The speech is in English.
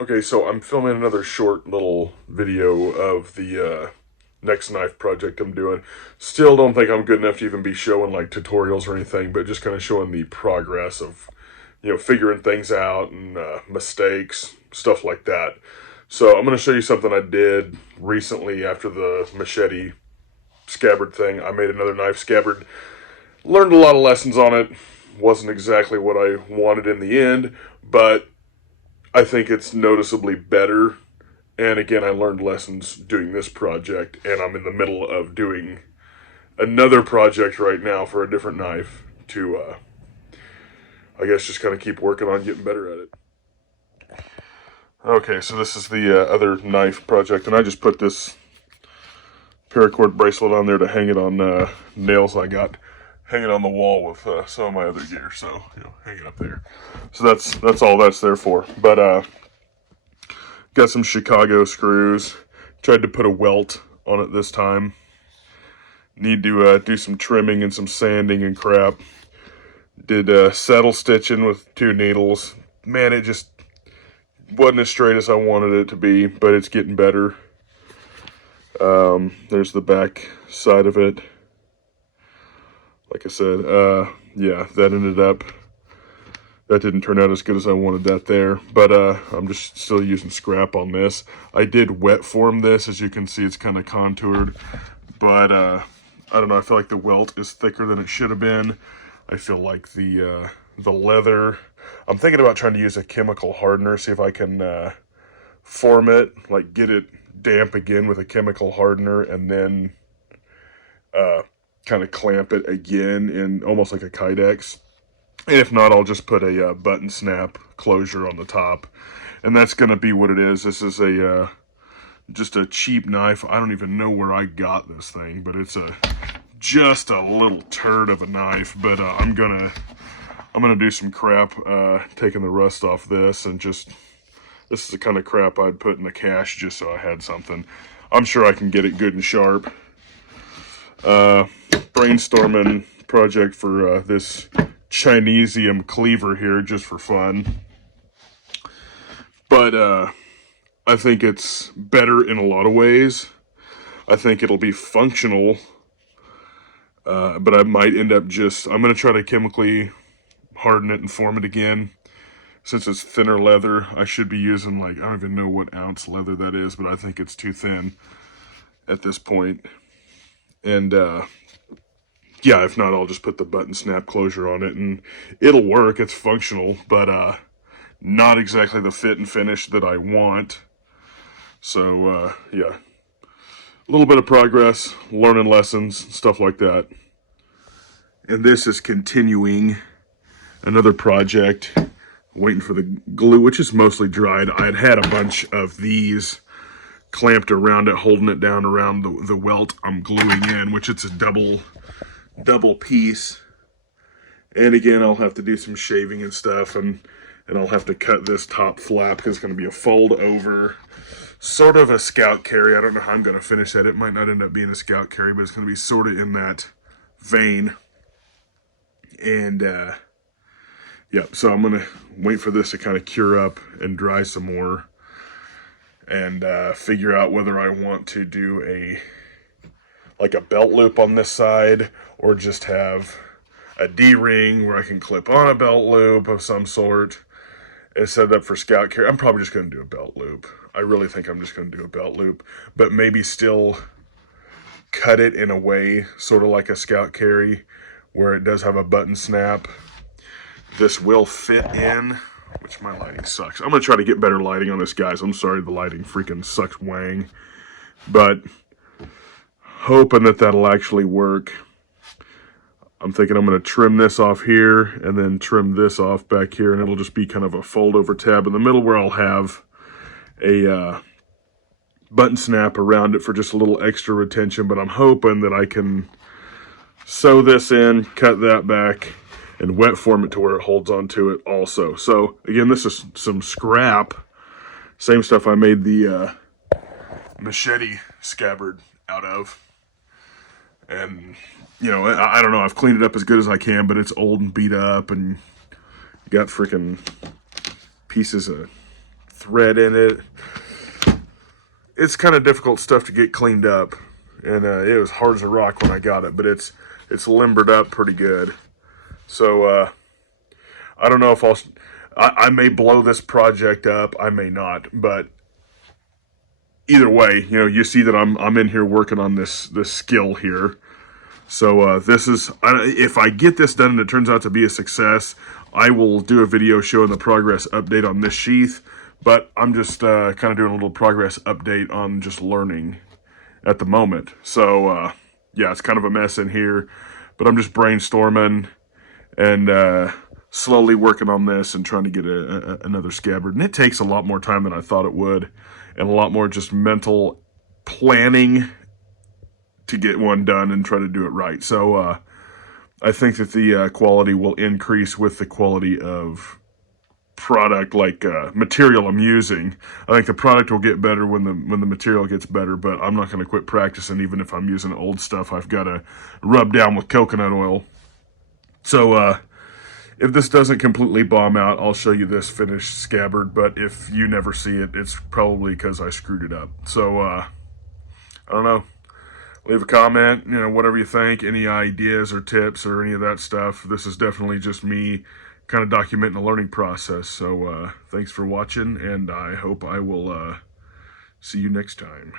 Okay, so I'm filming another short little video of the next knife project I'm doing. Still don't think I'm good enough to even be showing like tutorials or anything, but just kind of showing the progress of, figuring things out and mistakes, stuff like that. So I'm going to show you something I did recently after the machete scabbard thing. I made another knife scabbard. Learned a lot of lessons on it. Wasn't exactly what I wanted in the end, but I think it's noticeably better. And again, I learned lessons doing this project, and I'm in the middle of doing another project right now for a different knife to, I guess, just kind of keep working on getting better at it. Okay, so this is the other knife project, and I just put this paracord bracelet on there to hang it on nails I got hanging on the wall with some of my other gear. So hang it up there. So that's all that's there for. But got some Chicago screws. Tried to put a welt on it this time. Need to do some trimming and some sanding and crap. Did saddle stitching with 2 needles. Man, it just wasn't as straight as I wanted it to be, but it's getting better. There's the back side of it. Like I said, yeah, that didn't turn out as good as I wanted that there, but I'm just still using scrap on this. I did wet form this. As you can see, it's kind of contoured, but I don't know, I feel like the welt is thicker than it should have been. I feel like the leather, I'm thinking about trying to use a chemical hardener, see if I can form it, like get it damp again with a chemical hardener, and then kind of clamp it again in almost like a Kydex. And if not, I'll just put a button snap closure on the top, and that's going to be what it is. This is a just a cheap knife. I don't even know where I got this thing, but it's just a little turd of a knife. But I'm gonna do some crap, taking the rust off this, and just, this is the kind of crap I'd put in the cache just so I had something. I'm sure I can get it good and sharp. Brainstorming project for this Chinesium cleaver here just for fun. But I think it's better in a lot of ways. I think it'll be functional, but I might end up I'm going to try to chemically harden it and form it again. Since it's thinner leather, I should be using, like, I don't even know what ounce leather that is, but I think it's too thin at this point. And yeah, if not, I'll just put the button snap closure on it, and it'll work. It's functional, but not exactly the fit and finish that I want. So yeah, a little bit of progress, learning lessons, stuff like that. And this is continuing another project, waiting for the glue, which is mostly dried. I had a bunch of these clamped around it, holding it down around the welt I'm gluing in, which it's a double piece. And again, I'll have to do some shaving and stuff, and I'll have to cut this top flap because it's going to be a fold over, sort of a scout carry. I don't know how I'm going to finish that. It might not end up being a scout carry, but it's going to be sort of in that vein. And yeah, so I'm going to wait for this to kind of cure up and dry some more, and figure out whether I want to do like a belt loop on this side, or just have a D-ring where I can clip on a belt loop of some sort and set it up for scout carry. I'm probably just going to do a belt loop. I really think I'm just going to do a belt loop, but maybe still cut it in a way sort of like a scout carry where it does have a button snap. This will fit in, which my lighting sucks. I'm going to try to get better lighting on this, guys. I'm sorry the lighting freaking sucks wang, but hoping that that'll actually work. I'm thinking I'm going to trim this off here and then trim this off back here, and it'll just be kind of a fold over tab in the middle where I'll have a button snap around it for just a little extra retention. But I'm hoping that I can sew this in, cut that back, and wet form it to where it holds onto it also. So again, this is some scrap, same stuff I made the machete scabbard out of. And I don't know, I've cleaned it up as good as I can, but it's old and beat up and got freaking pieces of thread in it. It's kind of difficult stuff to get cleaned up, and it was hard as a rock when I got it, but it's limbered up pretty good. So I don't know if I may blow this project up, I may not, but either way, you know, you see that I'm in here working on this skill here. So this is, if I get this done and it turns out to be a success, I will do a video showing the progress update on this sheath. But I'm just kind of doing a little progress update on just learning at the moment. So yeah, it's kind of a mess in here, but I'm just brainstorming and slowly working on this and trying to get another scabbard. And it takes a lot more time than I thought it would, and a lot more just mental planning to get one done and try to do it right. So I think that the quality will increase with the quality of product, like material I'm using. I think the product will get better when the material gets better, but I'm not going to quit practicing. Even if I'm using old stuff, I've got to rub down with coconut oil. So if this doesn't completely bomb out, I'll show you this finished scabbard, but if you never see it, it's probably because I screwed it up. So I don't know. Leave a comment, you know, whatever you think, any ideas or tips or any of that stuff. This is definitely just me kind of documenting the learning process. So thanks for watching, and I hope I will see you next time.